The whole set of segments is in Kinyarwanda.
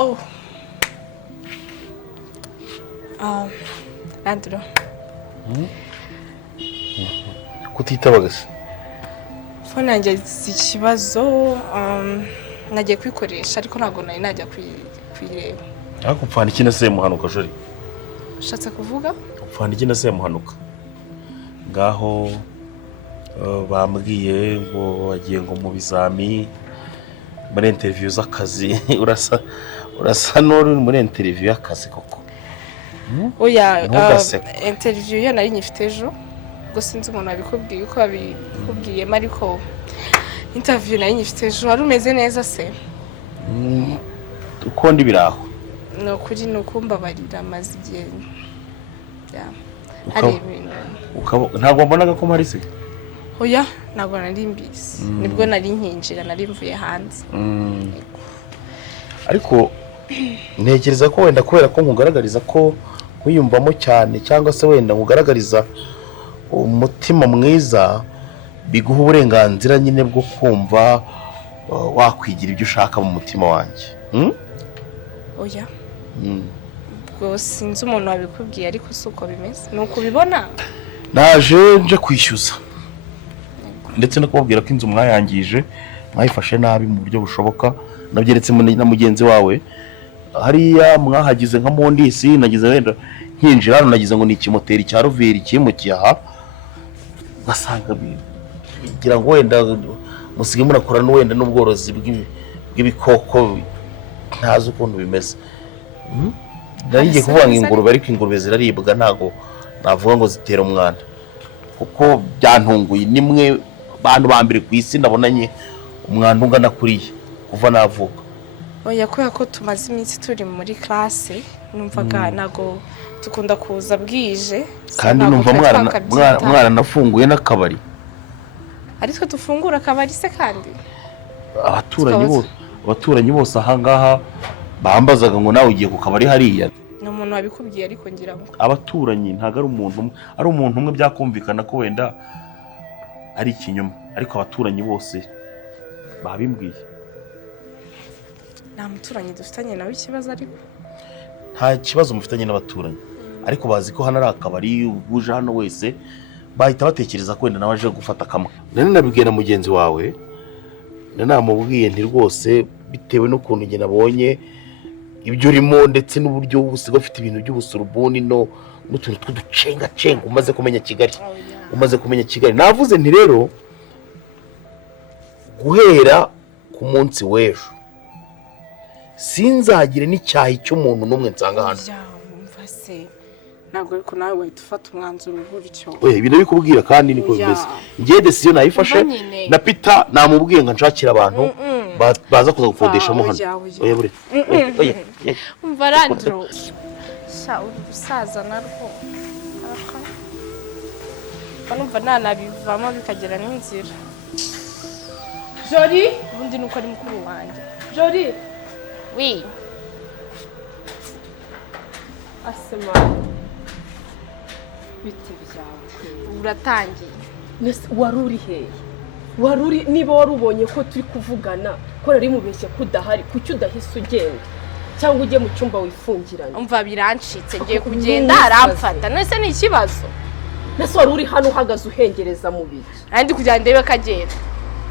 Oh. Landlord. Kutitabagase. Phone yanjye ikibazo nagiye kwikoresha ariko ntago nari najya kwireba. Ariko upfana iki na se muhanuka jori? Ushatse kuvuga? Upfana iki na se muhanuka? Ngaho bambwiye ngo wagiye ngo mu bizami muri interview z'akazi urasa n'uri muri interview y'akazi koko. Oya interview yo nari nyifite ejo ngo sinzi umuntu abikubwiye uko abikubwiye ariko interview nari nyifite ejo wari umeze neza se? Uko ndi biraho no kuri no kumbabarira maze igihe hari ibintu ntabwo mbonaga ko mpari se? Oya ntabwo nari mbizi nibwo nari nkinjira nari mvuye hanze. Ariko ntekereza ko wenda kubera ko nkugaragariza ko wiyumvamo cyane cyangwa se wenda nkugaragariza umutima mwiza biguha uburenganzira nyine bwo kumva wakwigira ibyo ushaka mu mutima wanjye. Oya ubwo sinzi umuntu wabikubwiye ariko suko bimeze nuko ubibona. Naje nje kwishyuza ndetse no kubabwira ko inzu mwayangije mwayifashe nabi mu buryo bushoboka nabyeretse na mugenzi wawe hariya mwahagize nka mondisi nagize wenda nkinjira hano nagize ngo ni ikimoteri cya Roveri kimukiye aha basanga bigira ngo wenda musige murakora no wenda n'ubworozi bw'ibikoko ntazi ukuntu bimeze. Narigiye kuvuga ngo ingurube ariko ingurube ziraribwa ntago navuga ngo zitera umwana kuko byantunguye nimwe bantu bambere ku isi nabonanye umwana ungana kuriye kuva navuka. Oya kubera ko tumaze iminsi turi muri classe numvaga nago tukunda kuza bwije kandi numva mwana nafunguye n'akabari. Aritwe dufungura akabari se kandi abaturanyi bose aha ngaha bambazaga ngo nawe ugiye ku kabari hariya. No muntu wabikubwiye ariko ngira ngo abaturanyi ntago ari umuntu umwe byakumvikana ko wenda ari ikinyoma ariko abaturanyi bose babimbwiye. Nta muturanyi dufitanye nawe ikibazo ariko nta kibazo mufitanye n'abaturanyi ariko bazi ko hano ari akabari uje hano wese bahita batekereza ko wenda nawe aje gufata kamwe. None nabibwira mugenzi wawe namubwiye nti rwose bitewe n'ukuntu nge nabonye ibyo urimo ndetse n'uburyo usiga ufite ibintu by'ubusurubuni n'utuntu tw'uducenga umaze kumenya Kigali navuze nti rero guhera ku munsi w'ejo sinzagire n'icyahi cy'umuntu n'umwe nsanga hano. ntabwo ariko nawe wahita ufata umwanzuro gutyo. Ibintu bikubwira kandi niko bimeze. Ngiye decision nayifashe na Peter namubwiye ngo nshakira abantu baza kuza gukodeshamo hano. Oya bure. Umva Landro. Sha urusaza narwo. Banumva nanabivamo bikagera n'inzira. Jori, ubundi nuko ari mukuru wanjye. Jori. Oui. Asema. Biti byawe. Uratangiye. Waruri he? Waruri niba warubonye ko turi kuvugana ko nari mubeshye kudahari kuki udahise ugenda cyangwa ujye mu cyumba wifungiranye. Umva birancitse ngiye kugenda aramfata nese ni ikibazo. Nese waruri hano uhagaze uhengereza mu biki. Andi kujya ndebe kagenda.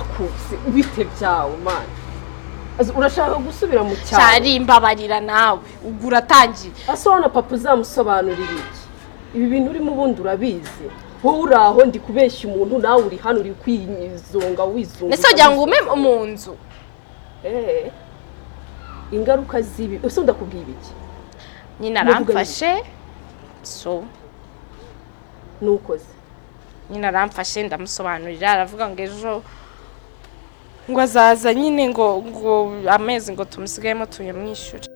Akuse ubite byawe man. Urashaka gusubira mu cyaro. Cyari imbabarira nawe ugura tangiye. Asona papa uzamusobanurira iki. Ibi bintu uri mu bundi urabizi. Wowe uraho ndi kubeshya umuntu nawe uri hano uri kwizonga wizunga. Nese ujya ngo ume mu nzu. Ingaruka zibi. Ese ndakubwiye iki? Nyina aramfashe. So nukoze. Nyina aramfashe ndamusobanurira aravuga ngo ejo ngo azaza nyine ngo amezi ngo tumusigayemo tuyamwishyure.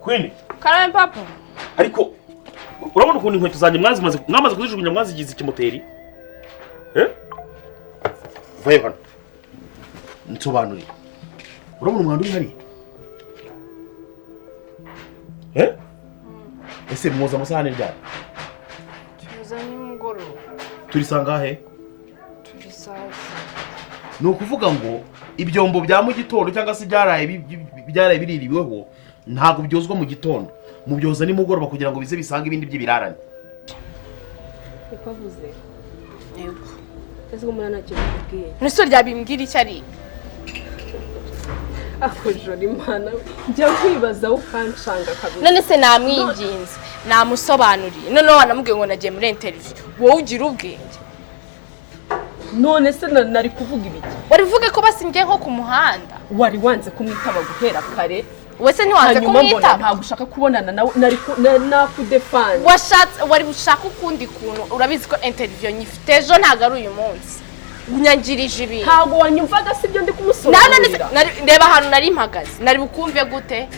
Queen Karame papa. Ariko urabona ukuntu inkweto zanjye mwamaze kuzijugunya mwazigize ikimoteri? Vayo hano. Nsobanurira. Urabona umwanda uri hari? ese mwoza amasahani ryari tuza nimugoroba turi sangahe turi saa ni ukuvuga ngo ibyombo bya mu gitondo cyangwa se byaraye biririweho ntabwo byozwa mu gitondo mu byoza nimugoroba kugira ngo bize bisange ibindi by'ibirarane ikavuze yego ese ko mwana nacyo bibwiye niso ryabimbwira icyo ari akojora imana njya kwibaza ukanshanga kabiri none se namwinginze namusobanuriye none wanamubwiye ngo nagiye muri interview wowe ugira ubwenge none se nari kuvuga ibiki wari uvuge ko basingiye nko ku muhanda wari wanze kumwitaba guhera kare wese ntiwanze kumwitaba ntabwo ushaka kubonana nawe nakudefanda wari bushaka ukundi kuntu urabizi ko interview nyifite ejo ntabwo ari uyu munsi unyangirije ibintu ntabwo wanyumvaga si byo ndi kumusobanurira reba ahantu nari mpagaze nari bukumve gute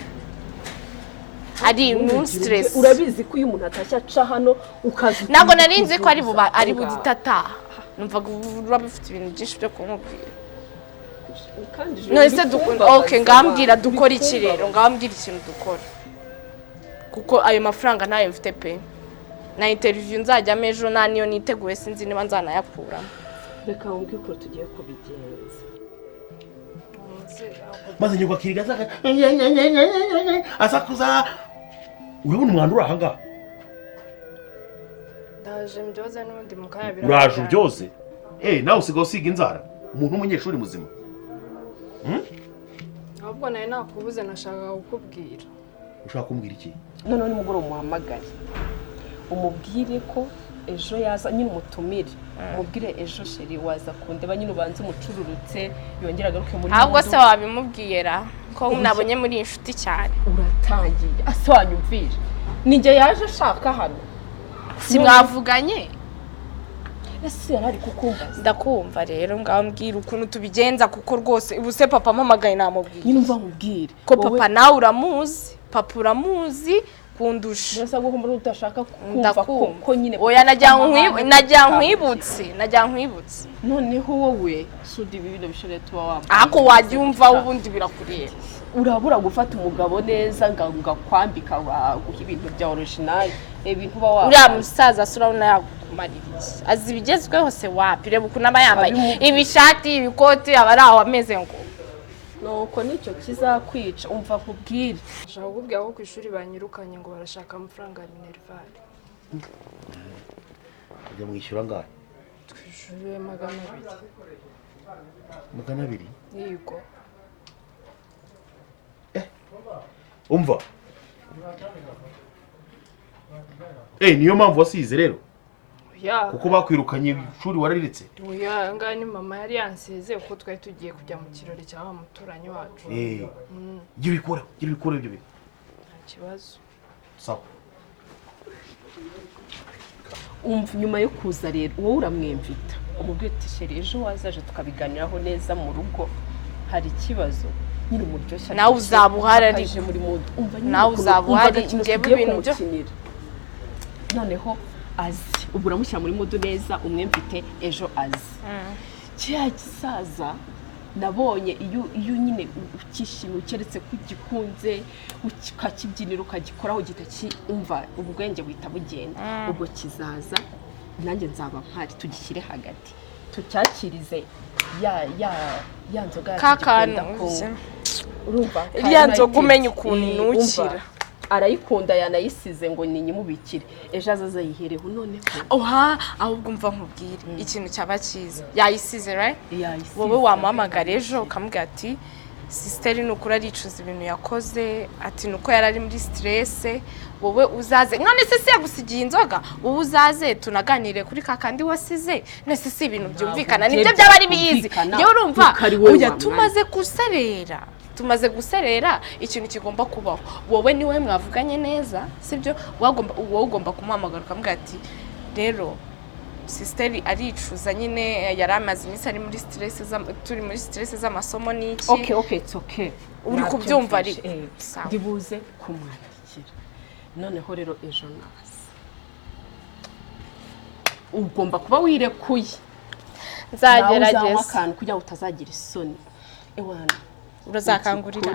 ari mu stress urabizi ko iyo umuntu atashya aca hano ukazi ntabwo nari nzi ko ari buditataha numvaga urabifite ibintu byinshi byo kumubwira none se okay ngambwira dukora iki rero ngambwira ikintu dukora kuko ayo mafaranga ntayo mfite pe na interview nzajyamo ejo nta niyo niteguye sinzi niba nzanayakuramo reka wumve ko tugiye kubigenza maze nyuma kirigaza asakuza urabona umwanda uri ahangaha ndaje mbyoze n'ubundi mukayabira uraje ubyoze nawe usigaye usiga inzara umuntu w'umunyeshuri muzima ahubwo nawe nakubuze nashakaga kukubwira ushaka kumbwira iki noneho nimugoroba umuhamagare umubwire ko ejo yaza nyine umutumire umubwire ejo sheri waza kundeba nyine ubanze umucururutse yongera agaruke muri ahubwo se wabimubwiye ra ko nabonye muri inshuti cyane uratangiye aswanyumvira ninjye yaje ashaka hano si mwavuganye ese yarari kukumbaza ndakumva rero ngaho mbwira ukuntu tubigenza kuko rwose ubuse papa mpamagaye namubwiye nyine umva nkubwire ko papa nawe uramuzi papa uramuzi kundusha ndasa ko mbona utashaka kumva ko nyine oya najya nkwibutse noneho wowe sudi ibintu bishore tuba wambaye ako wajya umva ubundi birakureba urabura gufata umugabo neza ngakwambika guha ibintu bya original ibintu ba wambaye uriya musaza surabona yakumarira iki azi ibigezweho se wapi reba ukuntu aba yambaye ibishati ibikoti aba ari aho ameze ngo nuko nicyo kizakwica umva nkubwire nshaka kukubwira ko ku ishuri banyirukanye ngo barashaka amafaranga ya minerivare ujya mwishyura ngahe twishyuye 200 200 yego umva niyo mpamvu wasize rero kuko bakwirukanye ishuri warariretse oya ngaho ni mama yari yanseze kuko twari tugiye kujya mu kirori cya wa muturanyi wacu gira ibikora ibyo bintu nta kibazo sawa umva nyuma yo kuza rero wowe uramwemvita umubwire uti sheri ejo wazaje tukabiganiraho neza mu rugo hari ikibazo nyine umuryoshya nawe uzaba uhari ariko muri mudu nawe uzaba uhari njyewe ibintu byo noneho azi ubwo uramushyira muri mudu neza umwemvite ejo azi kiriya gisaza nabonye iyo nyine ukishimye ukeretse ko ugikunze ukakibyinira ukagikoraho umva ubwenge buhita bugenda ubwo kizaza nanjye nzaba mpari tugishyire hagati tucyakirize ya nzoga kakana urumva iriya nzoga umenya ukuntu inukira arayikunda yanayisize ngo ninyimubikire ejo azaza yihereho noneho ahubwo umva nkubwire ikintu cyaba cyiza yayisize right wowe wamuhamagara ejo ukamubwira ati sisiteri nukuri aricuza ibintu yakoze ati nuko yari ari muri stress wowe uzaze none se yagusigiye inzoga wowe uzaze tunaganire kuri kakandi wasize nese si ibintu byumvikana nibyo byaba ari biyizi yewe urumva uya tumaze guserera ikintu kigomba kubaho wowe niwe mwavuganye neza sibyo wowe ugomba kumuhamagara ukamubwira ati rero sisiteri aricuza nyine yari amaze iminsi ari muri stress turi muri stress z'amasomo n'iki it's okay uri kubyumva ari ndibuze kumwandikira noneho rero ejo naza ugomba kuba wirekuye nzagerageza akantu kugira ngo utazagira isoni ewana urazakangurira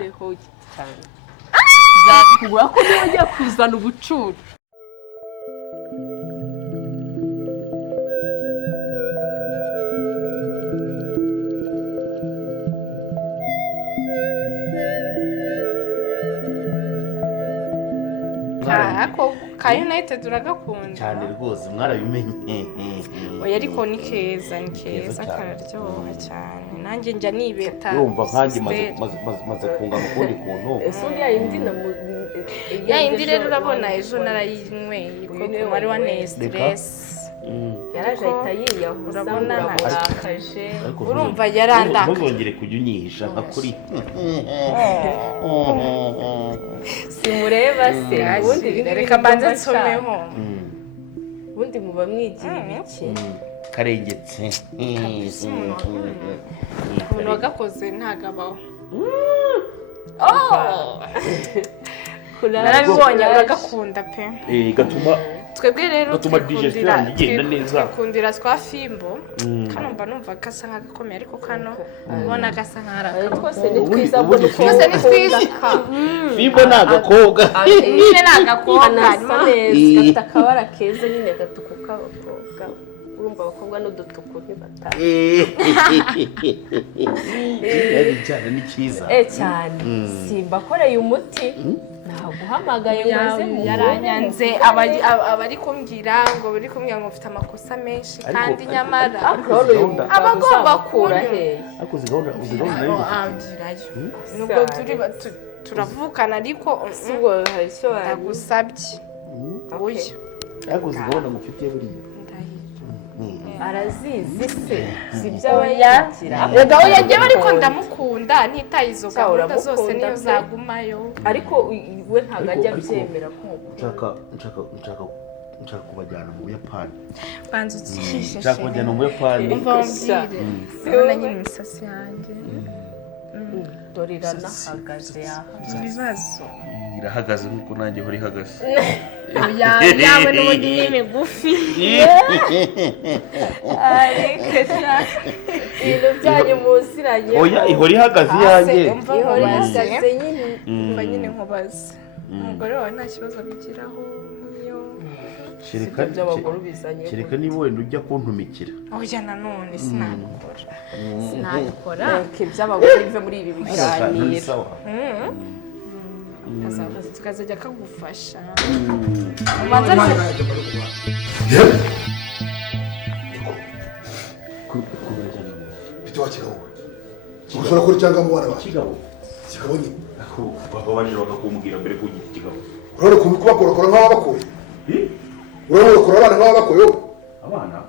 zakugura ko niba ujya kuzana ubucuru ako ka United uragakunda cyane rwose mwarabimenye. oya ariko ni keza kararyoha cyane nanjye njya nibeta urumva nkanjye maze kunga mu kundi kuntu. ese yayindi na yayindi rero urabona ejo narayinyweye kuko wari waneye stress yaraje ahita yiyahuza urakaje urumva yarandaka ntuzongere kujya unyihisha nka kuri simureba se ubundi reka mbanze nsomeho ubundi muba mwigira ibiki karengetse umuntu wagakoze ntagabaho narabibonye uragakunda pe gatuma twebwe rero twikundira twa fimbo kano mba numva gasa nk'agakomeye ariko kano ubona gasa nk'araka twose ni twiza twose ni twiza fimbo ni agakobwa nyine ni agakobwa gafite akabara keza nyine agatuku k'abakobwa urumva abakobwa n'udutuku ntibataha cyane ni cyiza cyane simba akoreye umuti naguhamagaye maze yaranyanze abari kumbwira ngo bari kumbwira ngo mfite amakosa menshi kandi nyamara abagomba kunywa nubwo turavukana ariko ndagusabye uyu yakoze gahunda ngo ufitiye buriya arazizi se sibyo aba yagira rega oya njyewe ariko ndamukunda ntitaye izo gahunda zose niyo zagumayo ariko we ntabwo ajya abyemera ko nshaka kubajyana mu Buyapani banza utsishe nshaka kubajyana mu Buyapani urabona nyine imisatsi yanjye dore iranahagaze ibibazo irahagaze nk'uko nanjye hori ihagaze yawe n'ubundi ni migufi ibintu byanyu muziranye oya ihora ihagaze iyanjye ihora ihagaze nyine mba nyine nkubaza umugore wawe nta kibazo abigiraho niyo kereka niba wenda ujya kuntumikira oya nanone sinabikora reka iby'abagore bive muri ibi biganiro tukazajya kagufasha mfite wa kigabo ushobora kuri cyangwa mu bana bawe kigabo nyine baje bakakumbwira mbere ko ugita kigabo urabona kubakora nk'ababakoye urabona ukora abana nk'ababakoye abana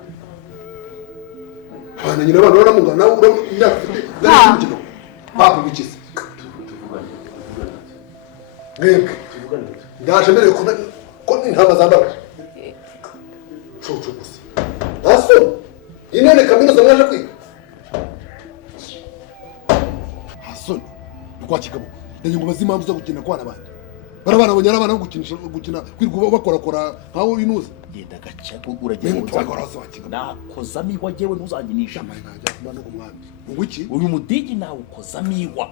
nyine abana uramugana nawe uramugana ngari kigabo papa bikize mwebwe ndaje mbere ko intama zambabaje cucu gusa ntaso inone kaminuza mwaje kwiga hasoni rwa kigabo ndagira ngo bazi impamvu zo gukina kwana bandi barabana abonye abana bo gukina kwirwa bakorakora nkaho binuza genda gace uragenda nakozamo ihwa jewe ntuzanyinisha najya kuba no kumwami ngo iki uyu mudigi nawe ukozamo ihwa